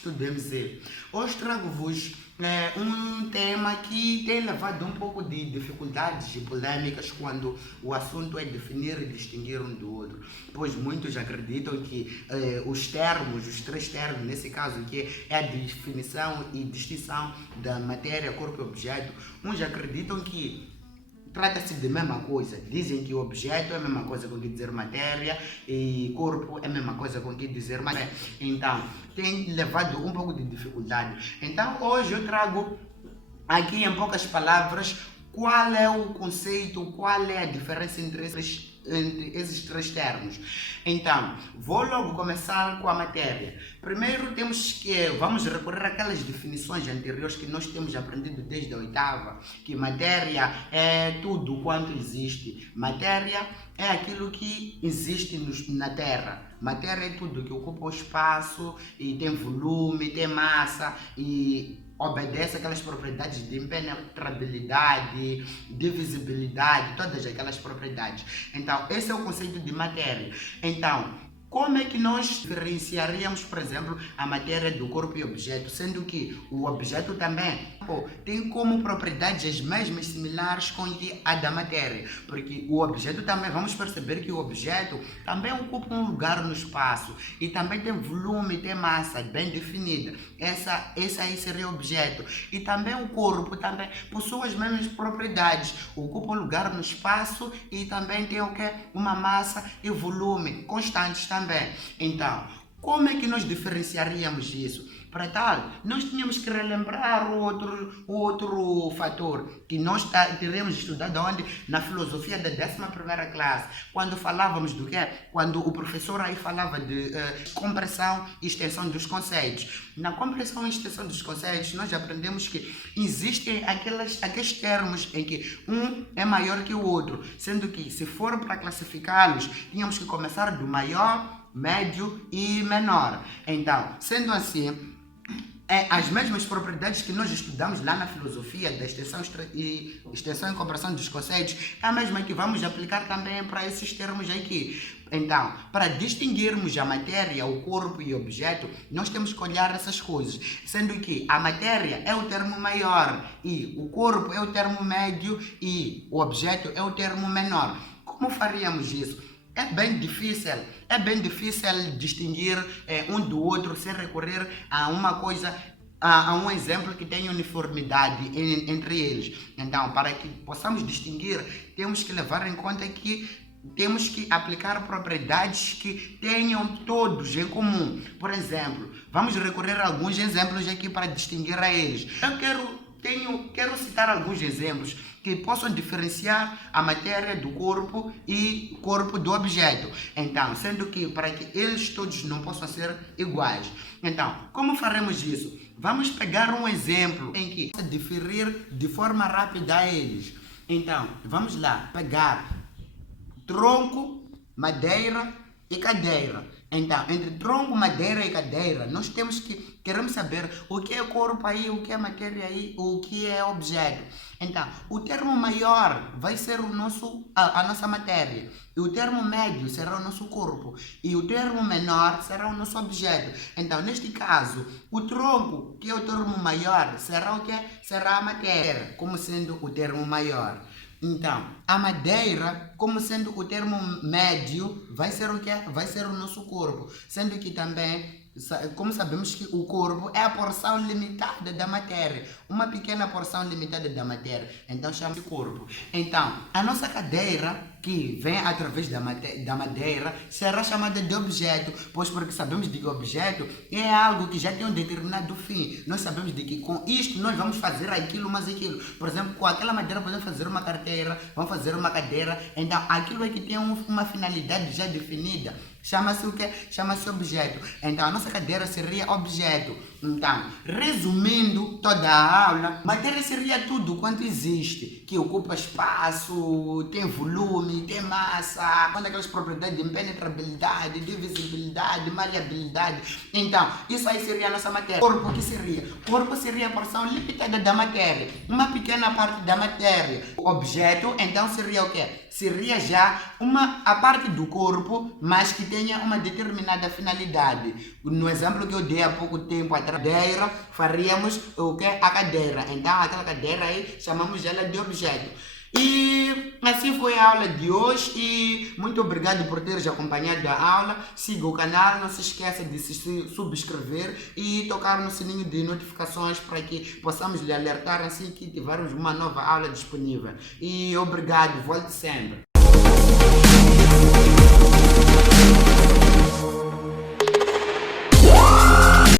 Estudo MZ. Hoje trago-vos um tema que tem levado um pouco de dificuldades e polêmicas quando o assunto é definir e distinguir um do outro, pois muitos acreditam que os três termos, nesse caso que é a definição e distinção da matéria, corpo e objeto, uns acreditam que trata-se de mesma coisa. Dizem que o objeto é a mesma coisa com que dizer matéria e corpo é a mesma coisa com que dizer matéria. Então, tem levado um pouco de dificuldade. Então, hoje eu trago aqui em poucas palavras qual é o conceito, qual é a diferença entre esses três termos. Então, vou logo começar com a matéria. Primeiro vamos recorrer àquelas definições anteriores que nós temos aprendido desde a oitava, que matéria é tudo quanto existe. Matéria é aquilo que existe na Terra. Matéria é tudo que ocupa o espaço e tem volume, tem massa e obedece aquelas propriedades de impenetrabilidade, divisibilidade, todas aquelas propriedades. Então, esse é o conceito de matéria. Então, como é que nós diferenciaríamos, por exemplo, a matéria do corpo e objeto, sendo que o objeto também tem como propriedades as mesmas, similares com a da matéria, porque o objeto também, vamos perceber que o objeto também ocupa um lugar no espaço e também tem volume, tem massa bem definida. Essa aí seria o objeto. E também o corpo também possui as mesmas propriedades, ocupa um lugar no espaço e também tem uma massa e volume constantes também. Então, como é que nós diferenciaríamos isso? Para tal, nós tínhamos que relembrar outro fator que nós teríamos estudado onde? Na filosofia da 11ª classe, quando falávamos do quê? Quando o professor aí falava de compressão e extensão dos conceitos. Na compressão e extensão dos conceitos, nós aprendemos que existem aqueles termos em que um é maior que o outro, sendo que, se for para classificá-los, tínhamos que começar do maior, médio e menor. Então, sendo assim, as mesmas propriedades que nós estudamos lá na filosofia da extensão e compressão dos conceitos, é a mesma que vamos aplicar também para esses termos aqui. Então, para distinguirmos a matéria, o corpo e o objeto, nós temos que olhar essas coisas, sendo que a matéria é o termo maior e o corpo é o termo médio e o objeto é o termo menor. Como faríamos isso? É bem difícil distinguir um do outro sem recorrer a uma coisa, a um exemplo que tenha uniformidade entre eles. Então, para que possamos distinguir, temos que levar em conta que temos que aplicar propriedades que tenham todos em comum. Por exemplo, vamos recorrer a alguns exemplos aqui para distinguir a eles. Quero citar alguns exemplos que possam diferenciar a matéria do corpo e o corpo do objeto. Então, sendo que para que eles todos não possam ser iguais. Então, como faremos isso? Vamos pegar um exemplo em que diferir de forma rápida a eles. Então, vamos lá pegar tronco, madeira e cadeira. Então, entre tronco, madeira e cadeira, nós queremos saber o que é corpo aí, o que é matéria aí, o que é objeto. Então, o termo maior vai ser a nossa matéria, e o termo médio será o nosso corpo, e o termo menor será o nosso objeto. Então, neste caso, o tronco, que é o termo maior, será o quê? Será a matéria, como sendo o termo maior. Então, a madeira, como sendo o termo médio, vai ser o quê? Vai ser o nosso corpo, sendo que também, como sabemos que o corpo é a porção limitada da matéria, uma pequena porção limitada da matéria, então chama-se corpo. Então, a nossa cadeira, que vem através da madeira, será chamada de objeto, pois porque sabemos de que objeto é algo que já tem um determinado fim. Nós sabemos de que com isto nós vamos fazer aquilo, mais aquilo. Por exemplo, com aquela madeira podemos fazer uma carteira, vamos fazer uma cadeira. Então, aquilo é que tem uma finalidade já definida. Chama-se o quê? Chama-se objeto. Então, a nossa cadeira seria objeto. Então, resumindo toda a aula, matéria seria tudo quanto existe, que ocupa espaço, tem volume, tem massa, com aquelas propriedades de impenetrabilidade, divisibilidade, maleabilidade. Então, isso aí seria a nossa matéria. Corpo, que seria? Corpo seria a porção limitada da matéria, uma pequena parte da matéria. O objeto, então, seria o quê? seria já a parte do corpo, mas que tenha uma determinada finalidade. No exemplo que eu dei há pouco tempo, a cadeira, faríamos o que? A cadeira. Então, aquela cadeira aí, chamamos ela de objeto. E assim foi a aula de hoje e muito obrigado por teres acompanhado a aula. Siga o canal, não se esqueça de se subscrever e tocar no sininho de notificações para que possamos lhe alertar assim que tivermos uma nova aula disponível. E obrigado, volte sempre.